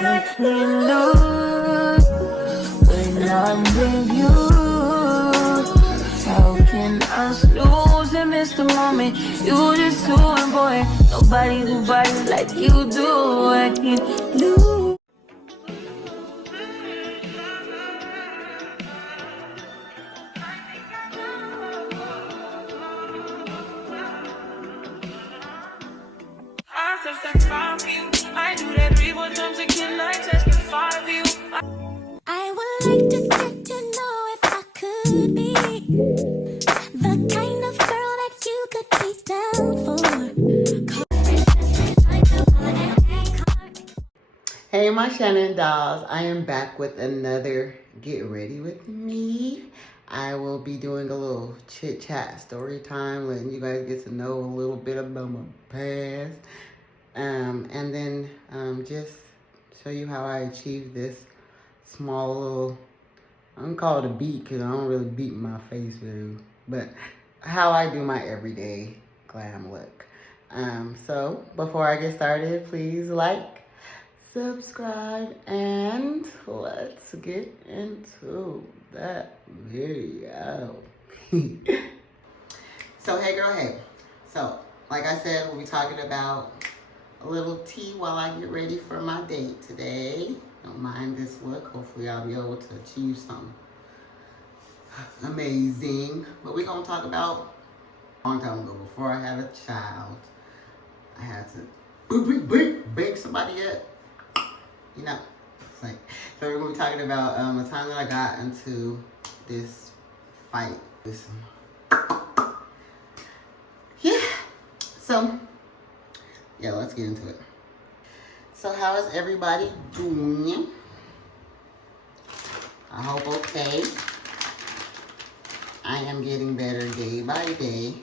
Make me lose when I'm with you. How can I snooze and miss the moment? You just too important. Nobody who body like you do. I can't lose. I testify for you. I do that 3-4 times again. I testify for you. I would like to get to know if I could be the kind of girl that you could be down for. Hey, my Shannon dolls. I am back with another Get Ready With Me. I will be doing a little chit chat story time, letting you guys get to know a little bit about my past. And then just show you how I achieved this small little, I don't call it a beat because I don't really beat my face very, but how I do my everyday glam look. So before I get started, please like, subscribe, and let's get into that video. So hey girl, hey. So like I said, we'll be talking about a little tea while I get ready for my date today. Don't mind this look. Hopefully I'll be able to achieve something amazing. But we're gonna talk about a long time ago, before I had a child, I had to bake somebody up. You know, it's like, so we're gonna be talking about the time that I got into this fight. Yeah. So, yeah, let's get into it. So, how is everybody doing? I hope okay. I am getting better day by day.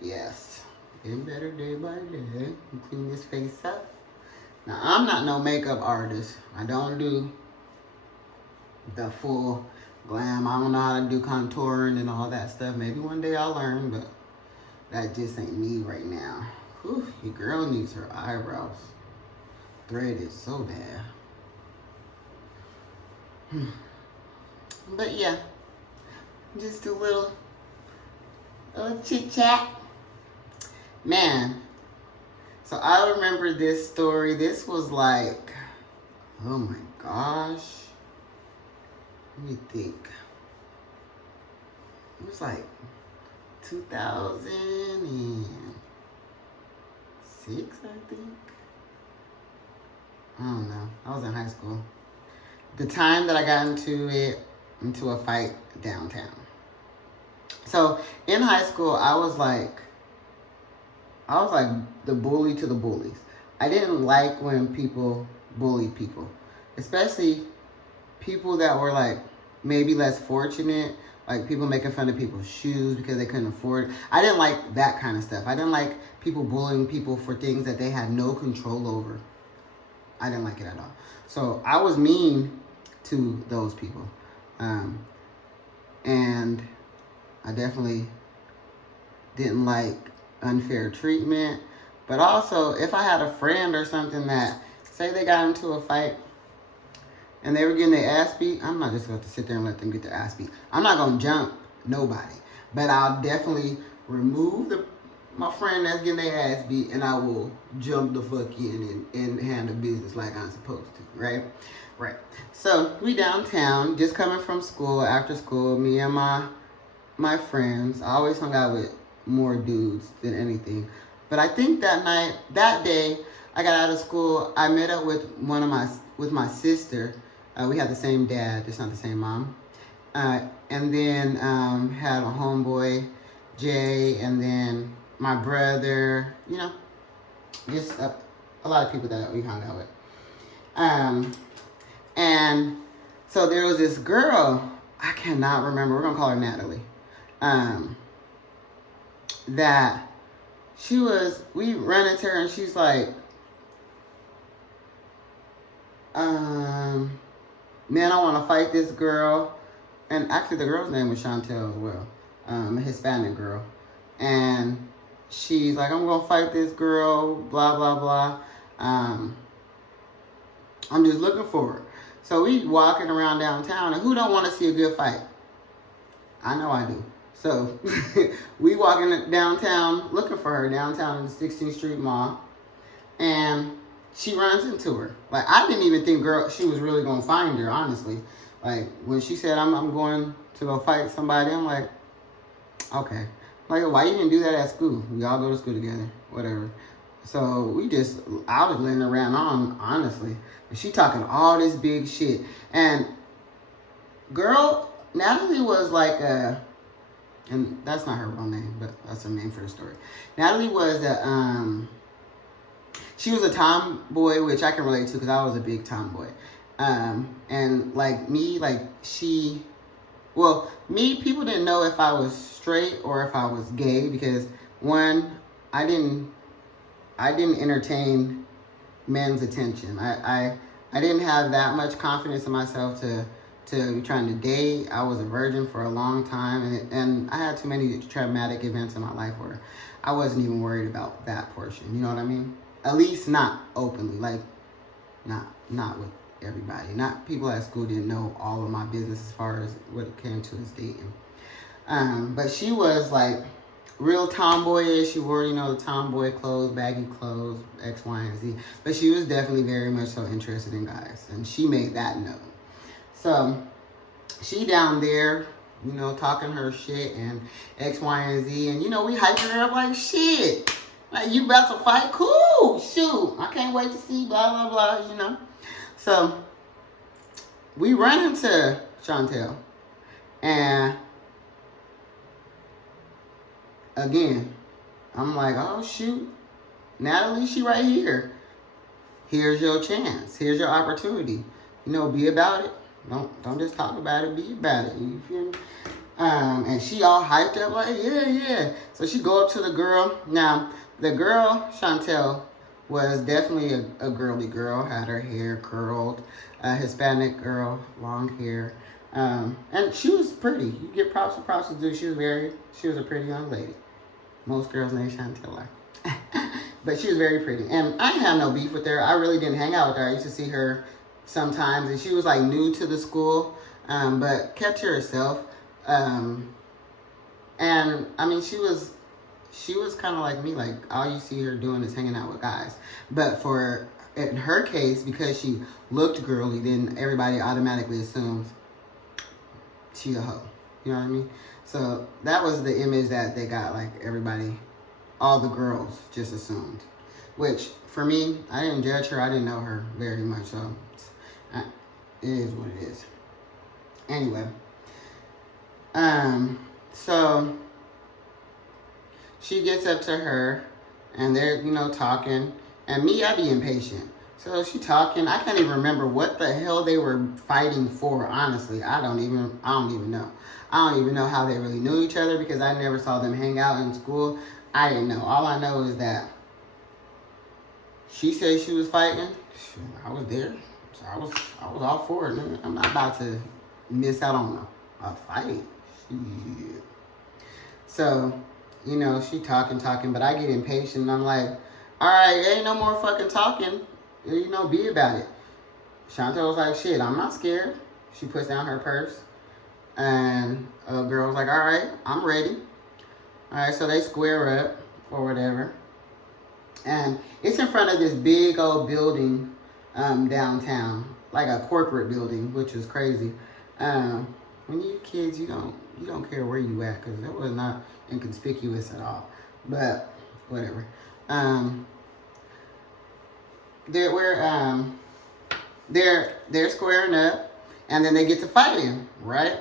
Yes, getting better day by day. Clean this face up. Now, I'm not no makeup artist. I don't do the full glam. I don't know how to do contouring and all that stuff. Maybe one day I'll learn, but that just ain't me right now. Whew, your girl needs her eyebrows threaded so bad. But yeah, just a little chit chat. Man, so I remember this story. This was like, oh my gosh. Let me think. It was like 2006, I think. I don't know. I was in high school. The time that I got into a fight downtown. So in high school, I was like the bully to the bullies. I didn't like when people bullied people, especially people that were like maybe less fortunate, like people making fun of people's shoes because they couldn't afford it. I didn't like that kind of stuff. I didn't like people bullying people for things that they had no control over. I didn't like it at all. So I was mean to those people. And I definitely didn't like unfair treatment. But also, if I had a friend or something that, say they got into a fight and they were getting their ass beat, I'm not just going to sit there and let them get their ass beat. I'm not going to jump nobody. But I'll definitely remove my friend that's getting their ass beat, and I will jump the fuck in and handle business like I'm supposed to, right? Right. So we downtown, just coming from school, after school, me and my friends. I always hung out with more dudes than anything. But I think that day, I got out of school, I met up with my sister. We had the same dad, just not the same mom. And then had a homeboy, Jay, and then my brother, you know, just a lot of people that we hung out with. And so there was this girl, I cannot remember, we're gonna call her Natalie, that we ran into her and she's like, man, I wanna fight this girl. And actually the girl's name was Chantel as well, a Hispanic girl. And she's like, I'm gonna fight this girl, blah, blah, blah. I'm just looking for her. So we walking around downtown, and who don't want to see a good fight? I know I do. So we walking downtown looking for her downtown in the 16th Street Mall, and she runs into her. Like, I didn't even think she was really gonna find her, honestly. Like, when she said I'm going to go fight somebody, I'm like, okay. Like, why you didn't do that at school? We all go to school together, whatever. So I was letting her run on, honestly. And she talking all this big shit. And girl, Natalie was like and that's not her real name, but that's her name for the story. Natalie was she was a tomboy, which I can relate to because I was a big tomboy. And like me, people didn't know if I was straight or if I was gay because one, I didn't entertain men's attention. I didn't have that much confidence in myself to be trying to date. I was a virgin for a long time, and I had too many traumatic events in my life where I wasn't even worried about that portion. You know what I mean? At least not openly, like not with everybody. Not people at school didn't know all of my business as far as what it came to as dating. But she was like real tomboyish. You already know the tomboy clothes, baggy clothes, X, Y, and Z. But she was definitely very much so interested in guys, and she made that known. So she down there, you know, talking her shit and X, Y, and Z, and you know we hyping her up like shit. Like, you about to fight? Cool, shoot! I can't wait to see. Blah blah blah. You know. So we run into Chantel, and again, I'm like, oh shoot, Natalie, she right here. Here's your chance. Here's your opportunity. You know, be about it. Don't just talk about it. Be about it. You feel me? And she all hyped up like, yeah. So she go up to the girl. Now, the girl, Chantel, was definitely a girly girl. Had her hair curled. Hispanic girl, long hair. And she was pretty. You get props for props to do. She was a pretty young lady. Most girls named Chantel are. But she was very pretty. And I didn't have no beef with her. I really didn't hang out with her. I used to see her sometimes. And she was like new to the school. But kept to herself. And I mean, she was kind of like me. Like, all you see her doing is hanging out with guys. But in her case, because she looked girly, then everybody automatically assumes she's a hoe. You know what I mean? So that was the image that they got, like everybody, all the girls just assumed. Which, for me, I didn't judge her. I didn't know her very much. So it is what it is. Anyway. So she gets up to her, and they're, you know, talking. And me, I be impatient. So she talking. I can't even remember what the hell they were fighting for, honestly. I don't even know. I don't even know how they really knew each other because I never saw them hang out in school. I didn't know. All I know is that she said she was fighting. I was there. So I was all for it. I'm not about to miss out on a fight. Shit. So, you know, she talking, but I get impatient and I'm like, all right, ain't no more fucking talking. You know, be about it. Chantel was like, shit, I'm not scared. She puts down her purse. And a girl was like, all right, I'm ready. All right, so they square up or whatever. And it's in front of this big old building downtown, like a corporate building, which is crazy. When you're kids, you don't care where you at because it was not inconspicuous at all. But whatever. They're squaring up, and then they get to fighting, right?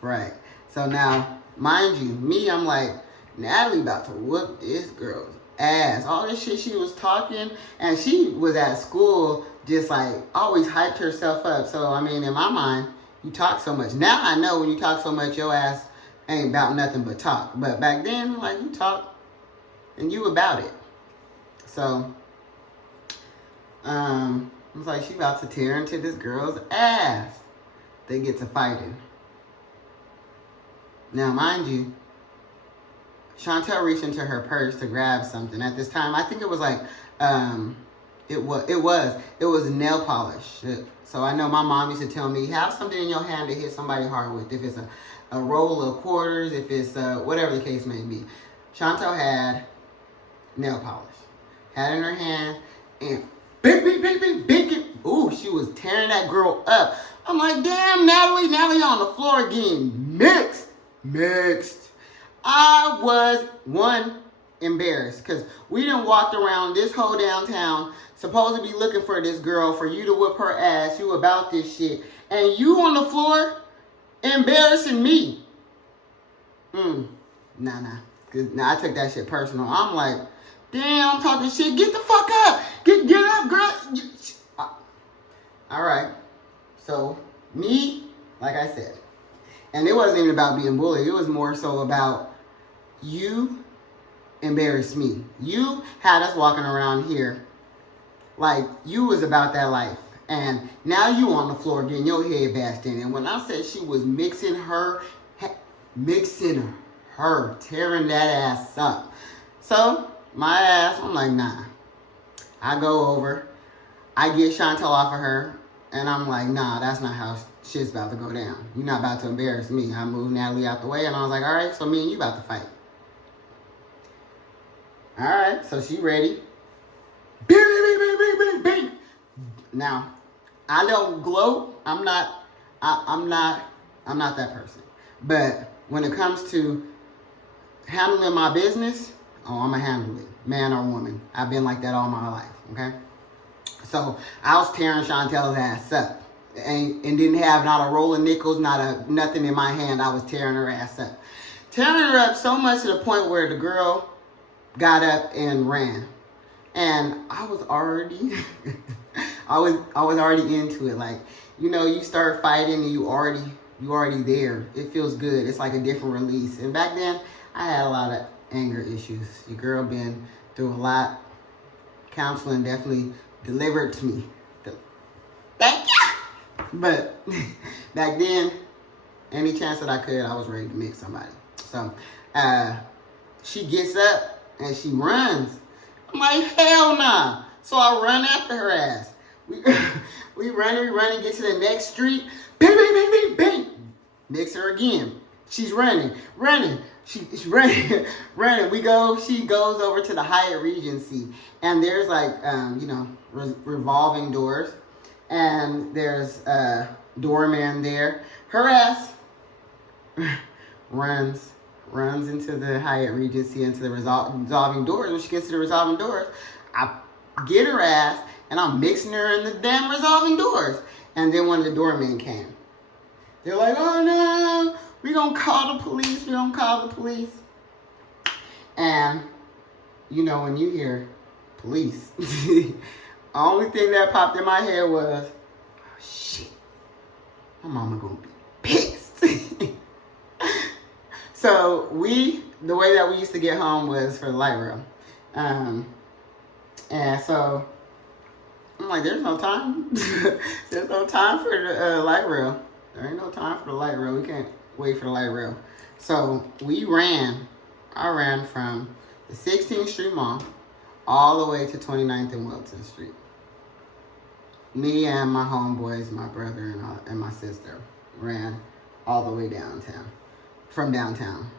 Right. So now, mind you, me, I'm like, Natalie about to whoop this girl's ass. All this shit she was talking, and she was at school just like always hyped herself up. So, I mean, in my mind, you talk so much. Now I know when you talk so much, your ass ain't about nothing but talk. But back then, like, you talk and you about it. So, it's like she about to tear into this girl's ass. They get to fighting. Now, mind you, Chantel reached into her purse to grab something. At this time, I think it was like, it was nail polish. So I know my mom used to tell me, have something in your hand to hit somebody hard with. If it's a roll of quarters, if it's whatever the case may be. Chantel had nail polish. Had it in her hand, and big. Ooh, she was tearing that girl up. I'm like, damn, Natalie on the floor getting mixed. I was, embarrassed, because we done walked around this whole downtown, supposed to be looking for this girl, for you to whip her ass, you about this shit, and you on the floor embarrassing me. Nah. Cause I took that shit personal. I'm like, damn, I'm talking shit. Get the fuck up. Get up, girl. All right. So, me, like I said, and it wasn't even about being bullied. It was more so about you embarrassed me. You had us walking around here like you was about that life. And now you on the floor getting your head bashed in. And when I said she was mixing her, tearing that ass up. So, my ass, I'm like, nah. I go over. I get Chantel off of her. And I'm like, nah, that's not how shit's about to go down. You're not about to embarrass me. I moved Natalie out the way. And I was like, all right, so me and you about to fight. All right, so she ready. Bing. Now, I don't gloat. I'm not that person. But when it comes to handling my business, I'm going to handle it. Man or woman. I've been like that all my life, okay? So, I was tearing Chantel's ass up. And didn't have not a roll of nickels, nothing in my hand. I was tearing her ass up. Tearing her up so much to the point where the girl got up and ran. And I was already, I was already into it. Like, you start fighting and you already there. It feels good. It's like a different release. And back then, I had a lot of anger issues. Your girl been through a lot. Counseling definitely delivered to me. Thank you. But back then, any chance that I could, I was ready to mix somebody. So, she gets up and she runs. I'm like, hell nah. So I run after her ass. We run and get to the next street. Bang. Mix her again. She's running. She's running. She goes over to the Hyatt Regency. And there's like, revolving doors. And there's a doorman there. Her ass runs into the Hyatt Regency, into the resolving doors. When she gets to the resolving doors, I get her ass, and I'm mixing her in the damn resolving doors. And then when the doorman came, they're like, oh no, we're going to call the police. And, when you hear police, the only thing that popped in my head was, oh shit, my mama going to be pissed. So the way that we used to get home was for the light rail. And so I'm like, there's no time. There's no time for the light rail. There ain't no time for the light rail. We can't wait for the light rail. So I ran from the 16th Street Mall all the way to 29th and Wilton Street. Me and my homeboys, my brother and my sister ran all the way downtown. From downtown.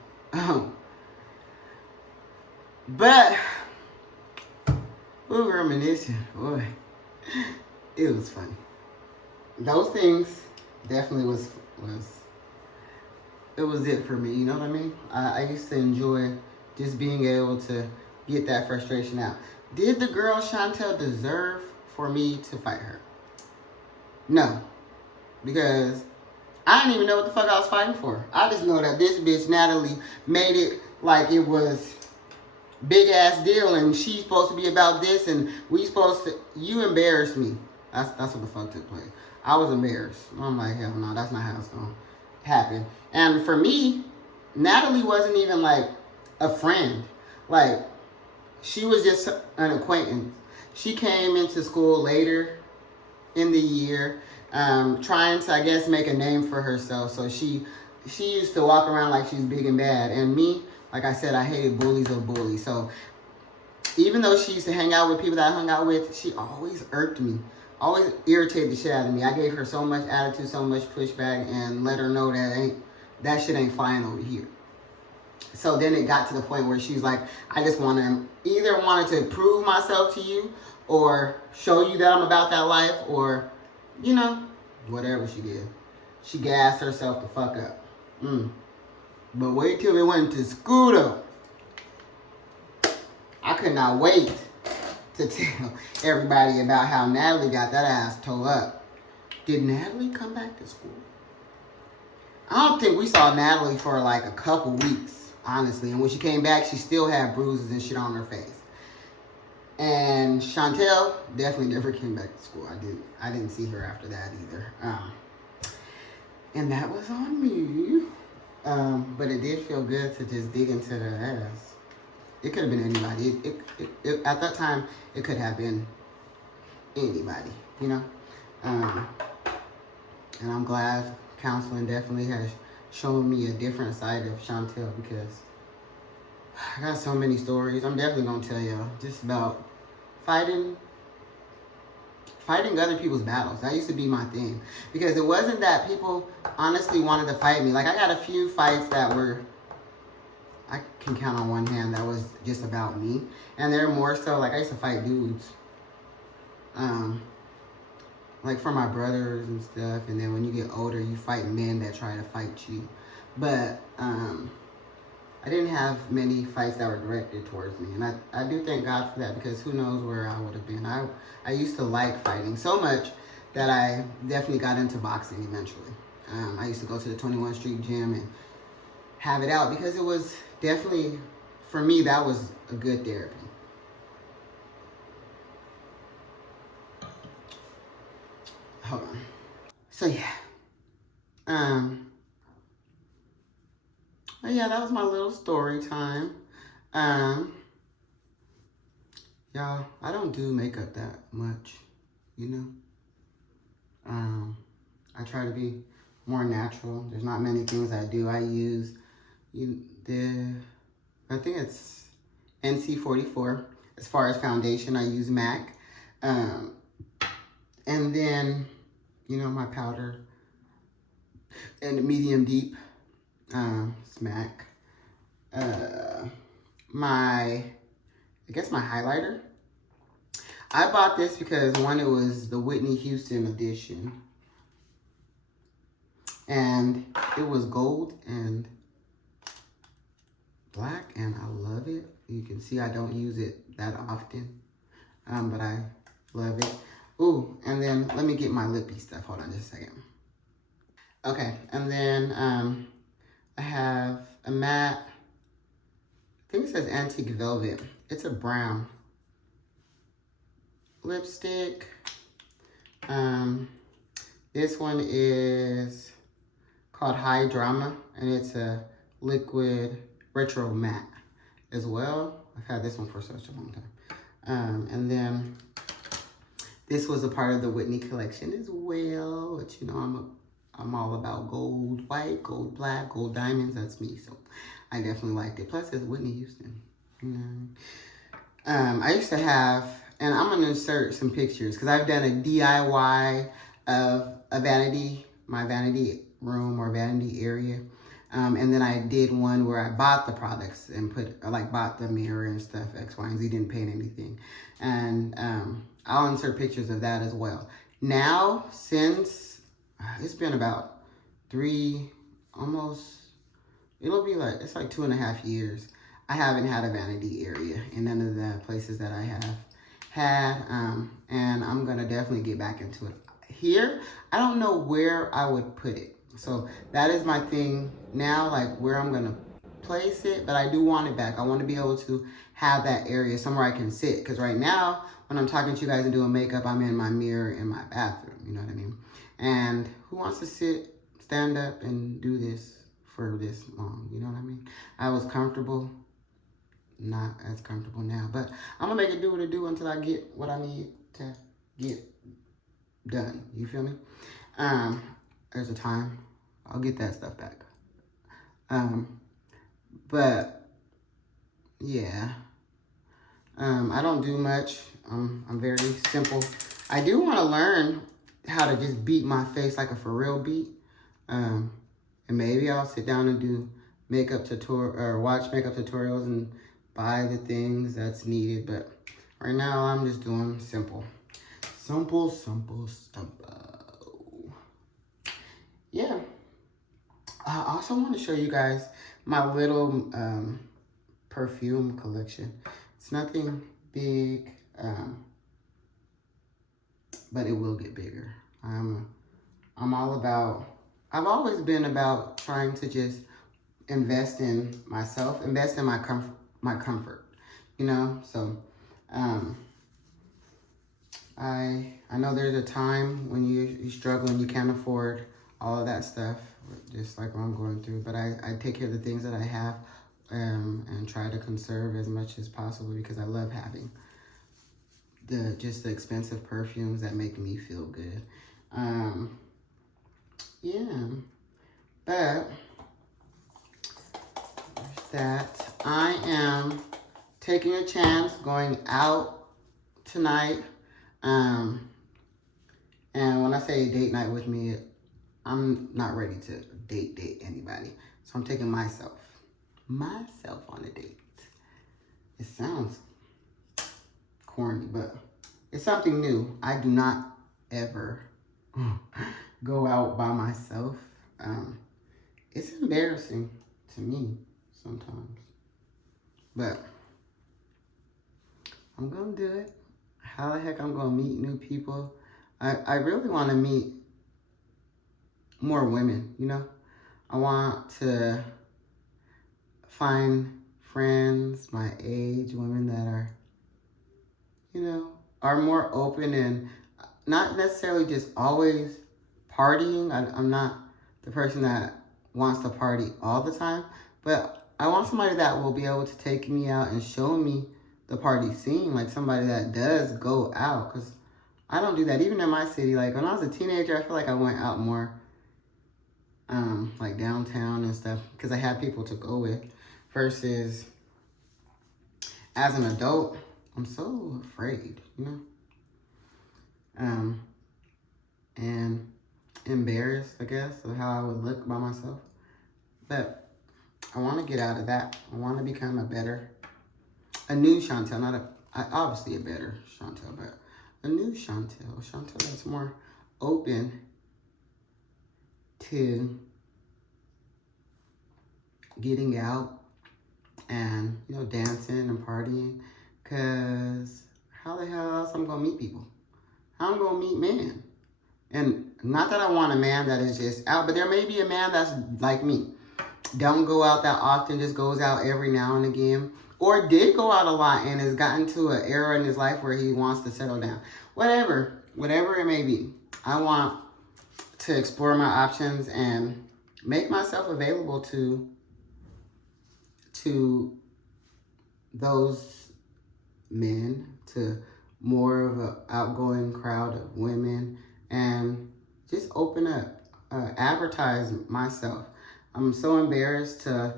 But we were reminiscing. Boy, it was funny. Those things definitely was it for me, you know what I mean? I used to enjoy just being able to get that frustration out. Did the girl Chantel deserve for me to fight her? No. Because I didn't even know what the fuck I was fighting for. I just know that this bitch, Natalie, made it like it was big ass deal and she's supposed to be about this and you embarrassed me. That's what the fuck took place. I was embarrassed. I'm like, hell no, that's not how it's going to happen. And for me, Natalie wasn't even like a friend. Like, she was just an acquaintance. She came into school later in the year, trying to, I guess, make a name for herself. So she used to walk around like she's big and bad. And me, Like I said, I hated bullies or bullies. So even though she used to hang out with people that I hung out with, she always irked me. Always irritated the shit out of me. I gave her so much attitude, so much pushback, and let her know that shit ain't flying over here. So then it got to the point where she's like, I just wanted to prove myself to you or show you that I'm about that life or, you know, whatever she did. She gassed herself the fuck up. But wait till we went to school though. I could not wait to tell everybody about how Natalie got that ass tore up. Did Natalie come back to school? I don't think we saw Natalie for like a couple weeks, honestly. And when she came back, she still had bruises and shit on her face. And Chantel definitely never came back to school. I didn't see her after that either. And that was on me. But it did feel good to just dig into her ass. It could have been anybody. It at that time, it could have been anybody, you know? And I'm glad counseling definitely has shown me a different side of Chantel because I got so many stories. I'm definitely going to tell y'all just about fighting other people's battles. That used to be my thing. Because it wasn't that people honestly wanted to fight me. Like, I got a few fights that were, I can count on one hand, that was just about me. And they're more so, like, I used to fight dudes. Like, for my brothers and stuff. And then when you get older, you fight men that try to fight you. But, I didn't have many fights that were directed towards me. And I do thank God for that because who knows where I would have been. I used to like fighting so much that I definitely got into boxing eventually. I used to go to the 21st Street gym and have it out because it was definitely, for me, that was a good therapy. Hold on. So yeah. But yeah, that was my little story time. Y'all, I don't do makeup that much, you know? I try to be more natural. There's not many things I do. I use I think it's NC44. As far as foundation, I use MAC. And then, you know, my powder and medium deep, SMAC. I guess my highlighter. I bought this because one, it was the Whitney Houston edition. And it was gold and black and I love it. You can see I don't use it that often, but I love it. Ooh, and then let me get my lippy stuff. Hold on just a second. Okay, and then I have a matte, I think it says Antique Velvet. It's a brown lipstick. This one is called High Drama, and it's a liquid retro matte as well. I've had this one for such a long time. And then this was a part of the Whitney collection as well, which, you know, I'm all about gold white, gold black, gold diamonds. That's me, so I definitely liked it. Plus, it's Whitney Houston. You know? I used to have, and I'm gonna insert some pictures because I've done a DIY of a vanity, my vanity room or vanity area. And then I did one where I bought the products and bought the mirror and stuff, X, Y, and Z, didn't paint anything. And I'll insert pictures of that as well. Now, since it's been about it's like 2.5 years, I haven't had a vanity area in none of the places that I have had. And I'm gonna definitely get back into it. Here, I don't know where I would put it. So that is my thing now, like where I'm gonna place it, but I do want it back. I want to be able to have that area somewhere I can sit. Because right now, when I'm talking to you guys and doing makeup, I'm in my mirror in my bathroom, you know what I mean? And who wants to stand up and do this for this long, you know what I mean? I was comfortable, not as comfortable now, but I'm gonna make it do what it do until I get what I need to get done, you feel me? There's a time, I'll get that stuff back. But yeah. I don't do much. I'm very simple. I do want to learn how to just beat my face like a for real beat. And maybe I'll sit down and do makeup tutorial or watch makeup tutorials and buy the things that's needed. But right now I'm just doing simple. Simple. Yeah. I also want to show you guys my little perfume collection. It's nothing big, but it will get bigger. I'm all about, I've always been about trying to just invest in myself, invest in my comfort, you know? So, I know there's a time when you struggle and you can't afford all of that stuff, just like what I'm going through. But I take care of the things that I have and try to conserve as much as possible because I love having just the expensive perfumes that make me feel good. Yeah, but that I am taking a chance going out tonight. And when I say date night with me, I'm not ready to date anybody. So I'm taking myself on a date. It sounds corny, but it's something new. I do not ever go out by myself. It's embarrassing to me sometimes, but I'm gonna do it. How the heck I'm gonna meet new people? I really want to meet more women, you know? I want to find friends my age, women that are, you know, are more open and not necessarily just always partying. I'm not the person that wants to party all the time, but I want somebody that will be able to take me out and show me the party scene, like somebody that does go out, because I don't do that. Even in my city, like when I was a teenager, I feel like I went out more, like downtown and stuff, because I had people to go with, versus as an adult, I'm so afraid, you know? And embarrassed, I guess, of how I would look by myself. But I want to get out of that. I want to become a new Chantel, not obviously a better Chantel, but a new Chantel that's more open to getting out and, you know, dancing and partying. Because how the hell else I'm going to meet people? How I'm going to meet men? And not that I want a man that is just out, but there may be a man that's like me. Don't go out that often, just goes out every now and again. Or did go out a lot and has gotten to an era in his life where he wants to settle down. Whatever it may be. I want to explore my options and make myself available to those men, to more of an outgoing crowd of women, and just open up, advertise myself. I'm so embarrassed to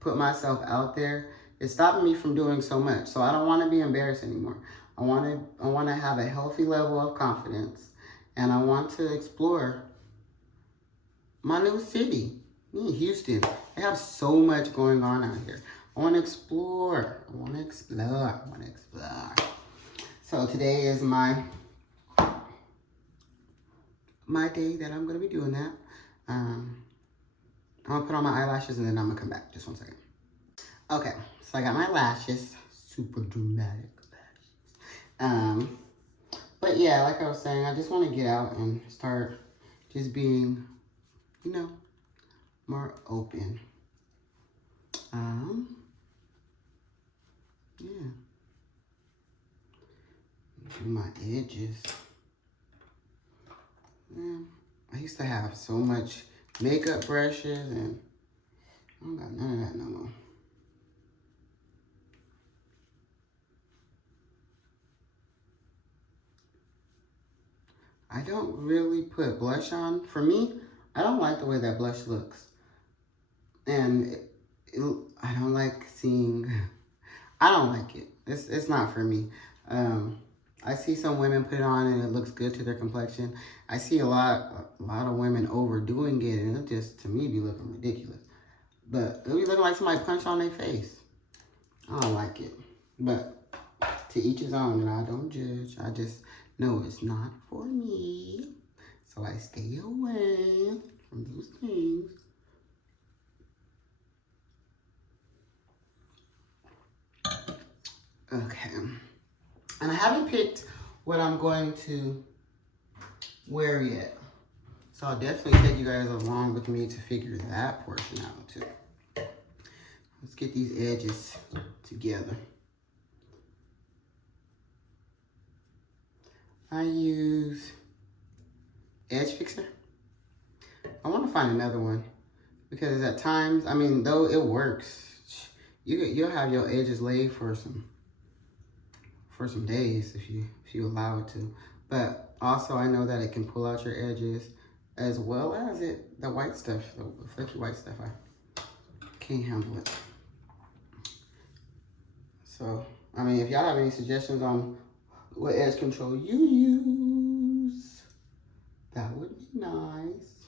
put myself out there. It's stopping me from doing so much. So I don't want to be embarrassed anymore. I want to have a healthy level of confidence, and I want to explore my new city, Houston. They have so much going on out here. I want to explore. So today is my day that I'm gonna be doing that. I'm gonna put on my eyelashes and then I'm gonna come back. Just 1 second. Okay, so I got my lashes, super dramatic lashes. But yeah, like I was saying, I just want to get out and start just being, you know, more open. Yeah. Do my edges. Yeah. I used to have so much makeup brushes and I don't got none of that no more. I don't really put blush on. For me, I don't like the way that blush looks. And I don't like seeing, I don't like it. It's not for me. I see some women put it on and it looks good to their complexion. I see a lot of women overdoing it, and it just, to me, be looking ridiculous. But it be looking like somebody punched on their face. I don't like it. But to each his own, and I don't judge. I just know it's not for me. So I stay away from those things. Okay. And I haven't picked what I'm going to wear yet. So I'll definitely take you guys along with me to figure that portion out too. Let's get these edges together. I use Edge Fixer. I want to find another one because at times, I mean, though it works, you'll have your edges laid for some days if you allow it to. But also, I know that it can pull out your edges as well as the white stuff, the flaky white stuff. I can't handle it. So, I mean, if y'all have any suggestions on what edge control you use, that would be nice.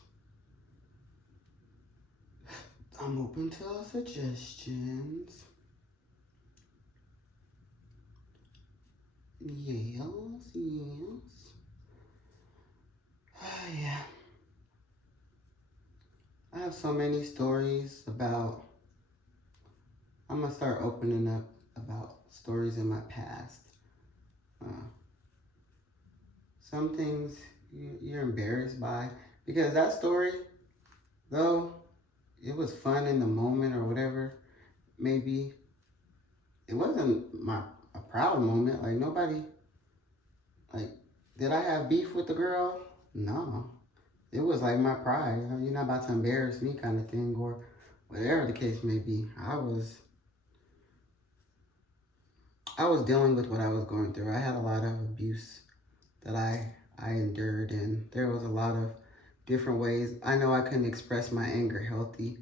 I'm open to all suggestions. Yes. Yeah. I have so many stories about, I'm gonna start opening up about stories in my past. Some things you're embarrassed by, because that story, though it was fun in the moment or whatever, maybe it wasn't a proud moment. Like, nobody, like, did I have beef with the girl? No. It was like my pride. You're not about to embarrass me kind of thing, or whatever the case may be. I was dealing with what I was going through. I had a lot of abuse that I endured, and there was a lot of different ways. I know I couldn't express my anger healthy,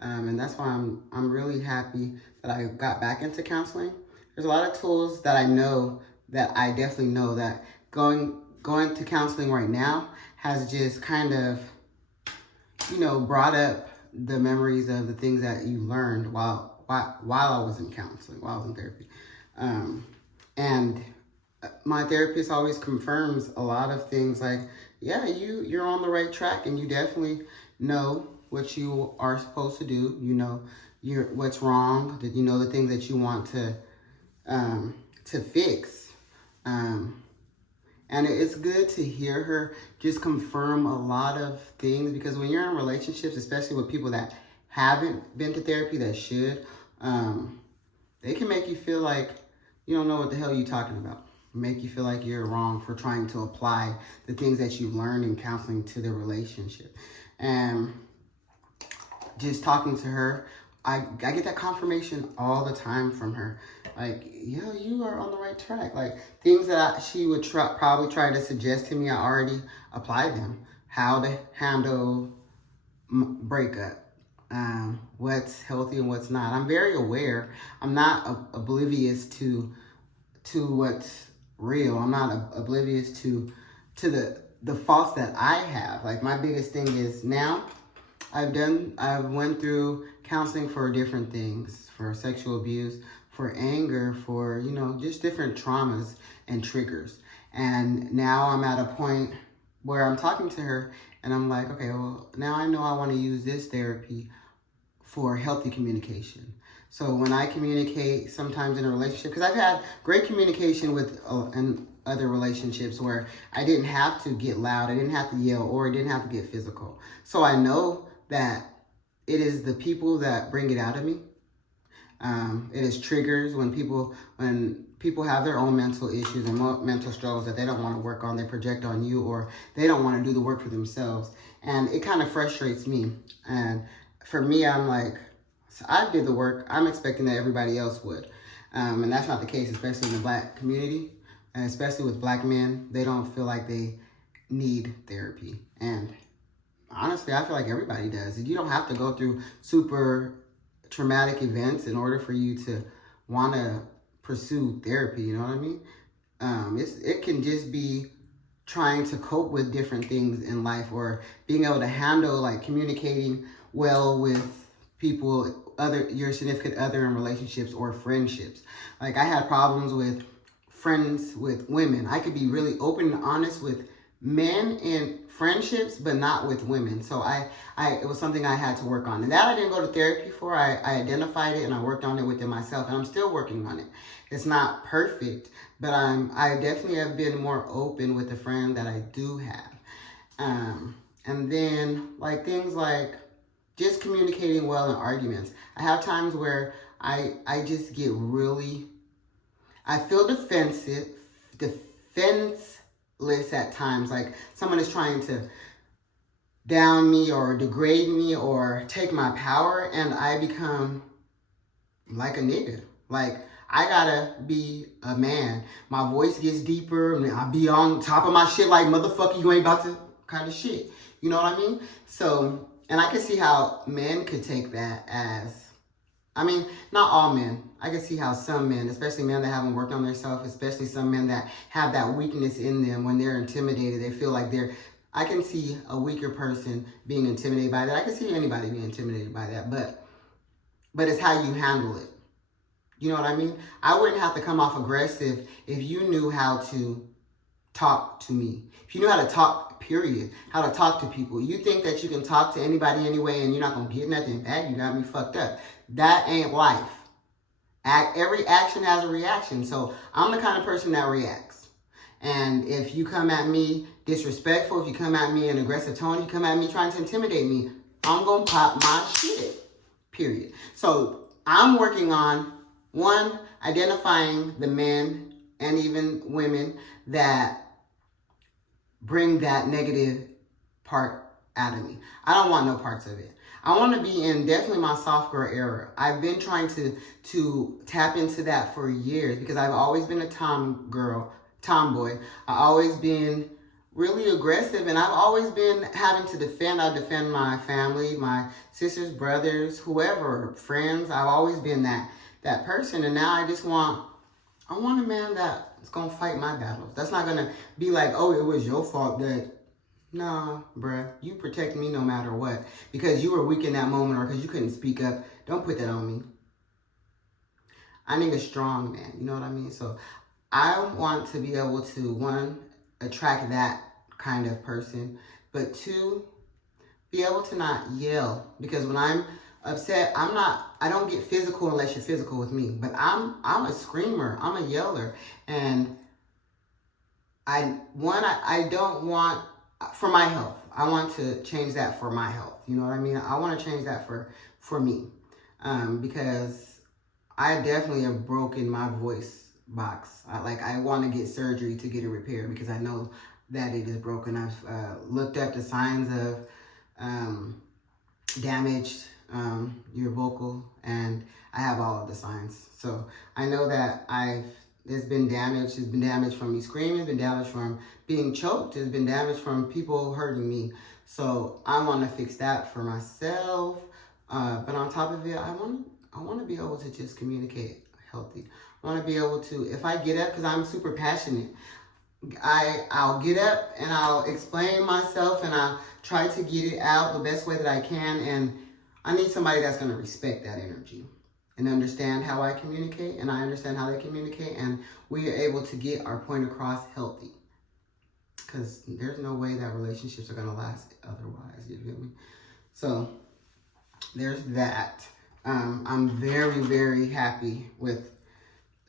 and that's why I'm really happy that I got back into counseling. There's a lot of tools that I know that I definitely know that going to counseling right now has just kind of, brought up the memories of the things that you learned while I was in counseling, while I was in therapy. And my therapist always confirms a lot of things like, yeah, you're on the right track, and you definitely know what you are supposed to do. You know what's wrong, that you know the things that you want to fix. And it's good to hear her just confirm a lot of things, because when you're in relationships, especially with people that haven't been to therapy that should, they can make you feel like you don't know what the hell you're talking about. Make you feel like you're wrong for trying to apply the things that you learned in counseling to the relationship. And just talking to her, I get that confirmation all the time from her. Like, yeah, you are on the right track. Like, things that she would probably try to suggest to me, I already applied them. How to handle breakup. What's healthy and what's not. I'm very aware. I'm not oblivious to what's real. I'm not oblivious to the faults that I have. Like, my biggest thing is now I went through counseling for different things, for sexual abuse, for anger, for, just different traumas and triggers. And now I'm at a point where I'm talking to her and I'm like, okay, well, now I know I want to use this therapy for healthy communication. So when I communicate sometimes in a relationship, because I've had great communication with in other relationships where I didn't have to get loud, I didn't have to yell, or I didn't have to get physical. So I know that it is the people that bring it out of me. It is triggers when people have their own mental issues and mental struggles that they don't want to work on, they project on you, or they don't want to do the work for themselves. And it kind of frustrates me. And for me, I'm like, so I did the work, I'm expecting that everybody else would. And that's not the case, especially in the Black community, and especially with Black men. They don't feel like they need therapy. And honestly, I feel like everybody does. You don't have to go through super traumatic events in order for you to want to pursue therapy. You know what I mean? It can just be trying to cope with different things in life, or being able to handle, like, communicating well with people, your significant other in relationships or friendships. Like, I had problems with friends with women. I could be really open and honest with men in friendships, but not with women. So it was something I had to work on. And that I didn't go to therapy for. I identified it and I worked on it within myself, and I'm still working on it. It's not perfect, but I definitely have been more open with the friend that I do have. And then, like, things like just communicating well in arguments. I have times where I just get really, I feel defenseless at times. Like, someone is trying to down me or degrade me or take my power, and I become like a nigga. Like, I gotta be a man. My voice gets deeper, and I be on top of my shit like, motherfucker, you ain't about to, kind of shit. You know what I mean? So, and I can see how men could take that as, I mean, not all men. I can see how some men, especially men that haven't worked on themselves, especially some men that have that weakness in them, when they're intimidated, they feel like I can see a weaker person being intimidated by that. I can see anybody being intimidated by that, but it's how you handle it. You know what I mean? I wouldn't have to come off aggressive if you knew how to talk to me. If you knew how to talk, period, how to talk to people. You think that you can talk to anybody anyway and you're not going to get nothing back? You got me fucked up. That ain't life. Every action has a reaction. So I'm the kind of person that reacts. And if you come at me disrespectful, if you come at me in an aggressive tone, you come at me trying to intimidate me, I'm going to pop my shit, period. So I'm working on, one, identifying the men and even women that bring that negative part out of me. I don't want no parts of it. I want to be in definitely my soft girl era. I've been trying to tap into that for years, because I've always been a tomboy. I've always been really aggressive, and I've always been having to defend. I defend my family, my sisters, brothers, whoever, friends. I've always been that person, and now I want a man that's gonna fight my battles. That's not gonna be like, oh, it was your fault that. Nah, bruh, you protect me no matter what. Because you were weak in that moment, or because you couldn't speak up. Don't put that on me. I need a strong man, you know what I mean? So I want to be able to, one, attract that kind of person, but two, be able to not yell. Because when I'm upset, I don't get physical unless you're physical with me. But I'm a screamer, I'm a yeller. And I don't want, for my health, I want to change that for my health. You know what I mean? I want to change that for me. Because I definitely have broken my voice box. I want to get surgery to get it repaired, because I know that it is broken. I've looked up the signs of damaged your vocal, and I have all of the signs. So I know that it's been damaged. It's been damaged from me screaming. It's been damaged from being choked. It's been damaged from people hurting me. So I want to fix that for myself. But on top of it, I want to be able to just communicate healthy. I want to be able to, if I get up, because I'm super passionate, I'll get up and I'll explain myself, and I'll try to get it out the best way that I can. And I need somebody that's going to respect that energy and understand how I communicate, and I understand how they communicate, and we are able to get our point across healthy. Because there's no way that relationships are going to last otherwise, you feel me? So there's that. I'm very, very happy with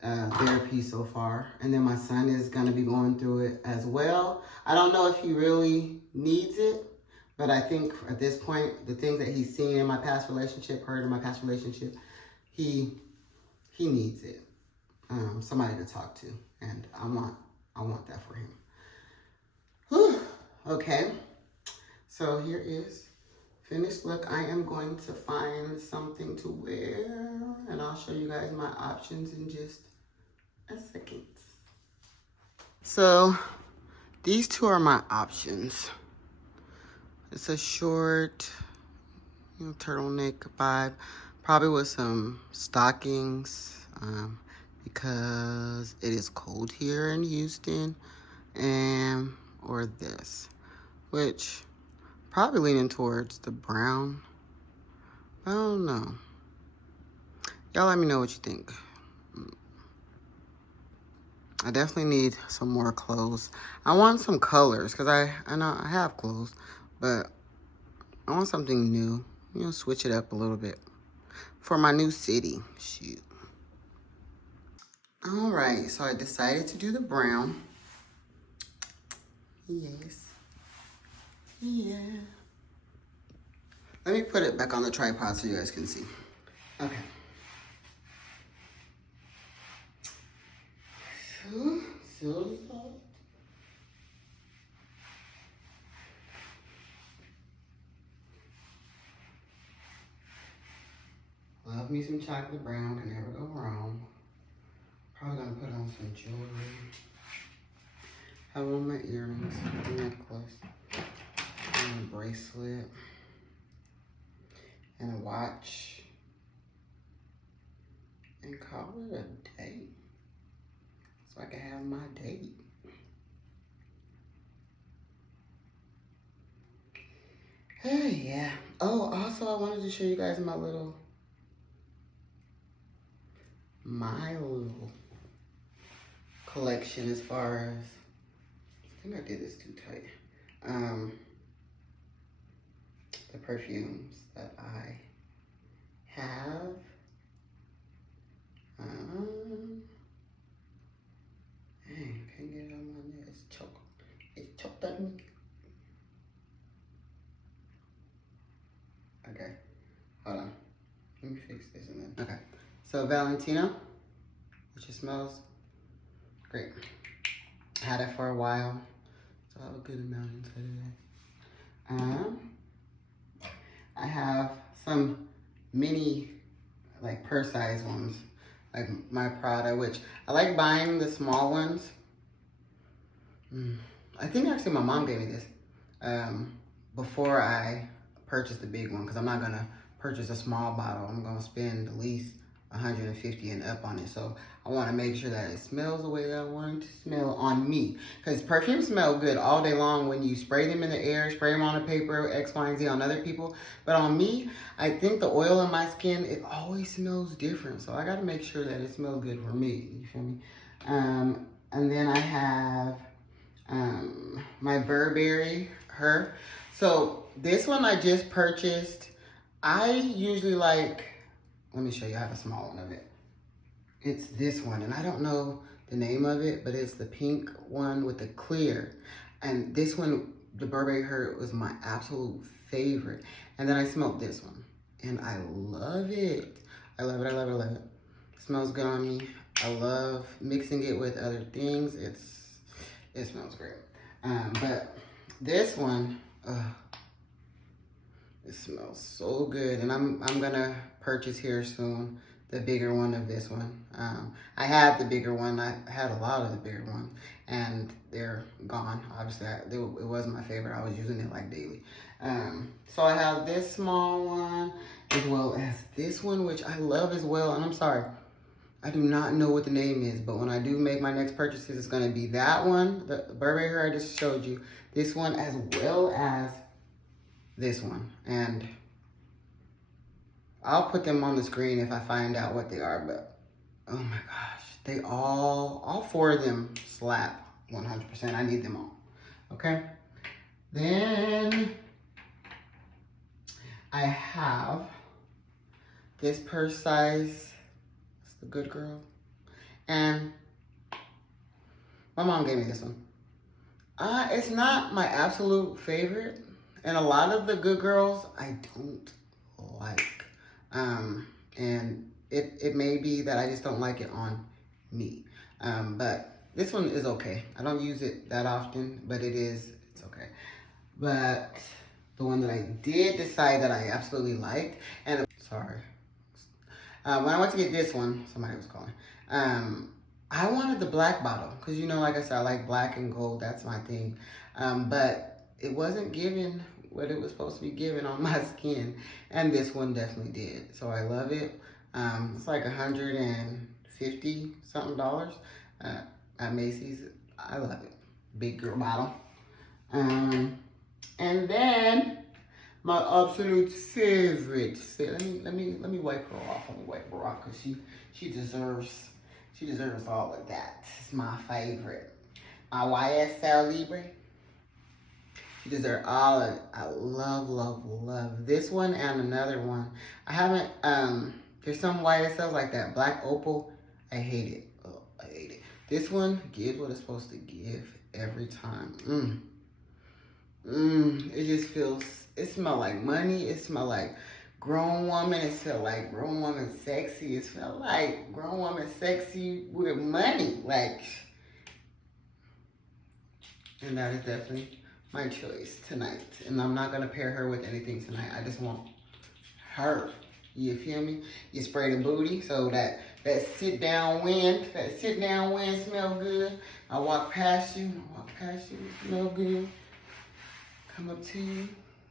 therapy so far. And then my son is going to be going through it as well. I don't know if he really needs it, but I think at this point, the things that he's seen in my past relationship, heard in my past relationship, he needs it. Somebody to talk to, and I want that for him. Whew. Okay, so here is finished look. I am going to find something to wear, and I'll show you guys my options in just a second. So these two are my options. It's a short, turtleneck vibe. Probably with some stockings, because it is cold here in Houston, and or this, which probably leaning towards the brown. I don't know. Y'all let me know what you think. I definitely need some more clothes. I want some colors, because I know I have clothes, but I want something new. You know, switch it up a little bit for my new city. Shoot. All right, so I decided to do the brown. Yes. Yeah. Let me put it back on the tripod so you guys can see. Okay. So love me some chocolate brown, can never go wrong. Probably gonna put on some jewelry. Have on my earrings, a necklace, and a bracelet, and a watch, and call it a day. So I can have my date. Hey, yeah. Oh, also I wanted to show you guys my little collection as far as, I think I did this too tight. The perfumes that I have. Dang, can't get it on my neck. It's choked. It's choked up me. Okay, hold on. Let me fix this and then. Okay, so Valentino, which it smells great. Had it for a while, so I have a good amount inside of it. I have some mini, like purse size ones, like my Prada, which I like buying the small ones. I think actually my mom gave me this before I purchased the big one, because I'm not gonna purchase a small bottle. I'm gonna spend at least 150 and up on it. So I want to make sure that it smells the way that I want it to smell on me, because perfumes smell good all day long when you spray them in the air, spray them on a paper, X, Y, and Z on other people. But on me, I think the oil in my skin, it always smells different. So I got to make sure that it smells good for me. You feel me? And then I have my Burberry Her. So this one I just purchased. I usually like, let me show you. I have a small one of it. It's this one, and I don't know the name of it, but it's the pink one with the clear. And this one, the Burberry Her, was my absolute favorite. And then I smelled this one, and I love it. I love it, I love it, I love it. It smells good on me. I love mixing it with other things. It smells great. But this one, it smells so good, and I'm gonna purchase here soon the bigger one of this one. I had the bigger one. I had a lot of the bigger ones, and they're gone. Obviously, it wasn't my favorite. I was using it like daily. So I have this small one as well as this one, which I love as well. And I'm sorry, I do not know what the name is, but when I do make my next purchases, it's gonna be that one, the Burberry Her I just showed you, this one, as well as this one. And I'll put them on the screen if I find out what they are, but oh my gosh, they all four of them slap 100%. I need them all. Okay. Then I have this purse size. It's the Good Girl. And my mom gave me this one. It's not my absolute favorite. And a lot of the Good Girls I don't like. And it may be that I just don't like it on me. But this one is okay. I don't use it that often, but it's okay. But the one that I did decide that I absolutely liked, and sorry. When I went to get this one, somebody was calling. I wanted the black bottle, because like I said, I like black and gold, that's my thing. But it wasn't given what it was supposed to be giving on my skin. And this one definitely did. So I love it. It's like $150 something at Macy's. I love it. Big girl bottle. And then my absolute favorite. Let me wipe her off. Let me wipe her off because she deserves all of that. It's my favorite. My YSL Libre. She deserves all of it. I love this one and another one. I haven't, there's some YSLs like that Black Opal. I hate it. Oh, I hate it. This one gives what it's supposed to give every time. It just feels, it smells like money. It smells like grown woman. It smells like grown woman sexy. It smells like grown woman sexy with money. Like, and that is definitely my choice tonight. And I'm not gonna pair her with anything tonight. I just want her. You feel me? You spray the booty so that sit down wind smell good. I walk past you, it smell good. Come up to you,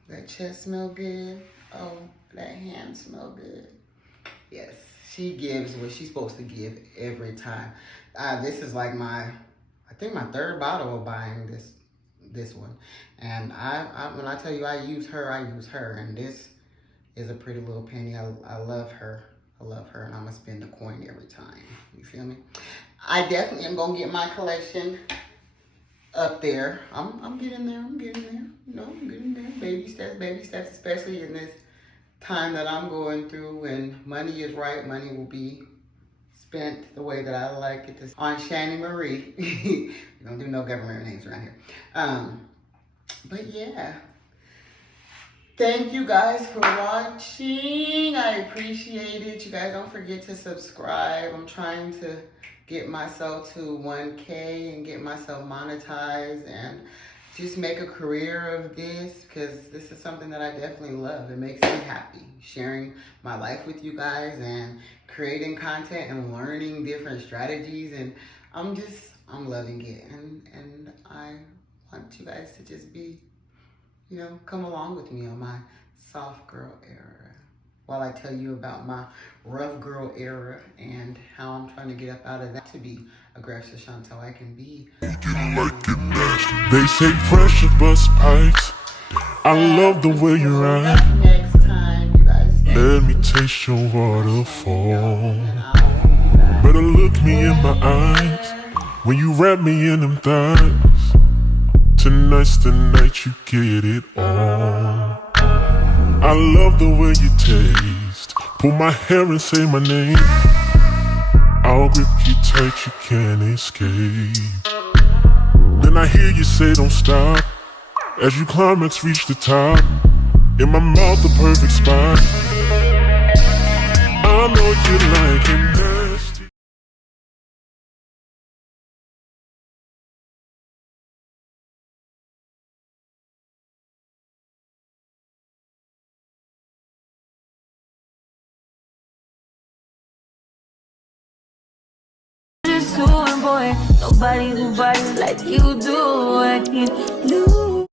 that chest smell good. Oh, that hand smell good. Yes, she gives what she's supposed to give every time. This is like I think my third bottle of buying this one. And when I tell you I use her, and this is a pretty little penny. I love her. And I'm gonna spend a coin every time. You feel me? I definitely am gonna get my collection up there. I'm getting there. You know, I'm getting there. Baby steps, especially in this time that I'm going through. When money is right, money will be spent the way that I like it to. On Shani Marie. We don't do no government names around here. But yeah. Thank you guys for watching. I appreciate it. You guys don't forget to subscribe. I'm trying to get myself to 1K and get myself monetized and just make a career of this, because this is something that I definitely love. It makes me happy, sharing my life with you guys and creating content and learning different strategies, and I'm loving it, and I want you guys to just be, you know, come along with me on my soft girl era while I tell you about my rough girl era and how I'm trying to get up out of that to be aggressive, Chantel. I can be. They say pressure bust pipes. I love the way you ride. Next time, you guys. Let me taste your waterfall. Better look me in my eyes when you wrap me in them thighs. Tonight's the night you get it on. I love the way you taste. Pull my hair and say my name. I'll grip you tight, you can't escape. Then I hear you say don't stop. As you climax, reach the top. In my mouth, the perfect spot. I know you like it nasty. Boy, nobody who body like you do. I can't lose.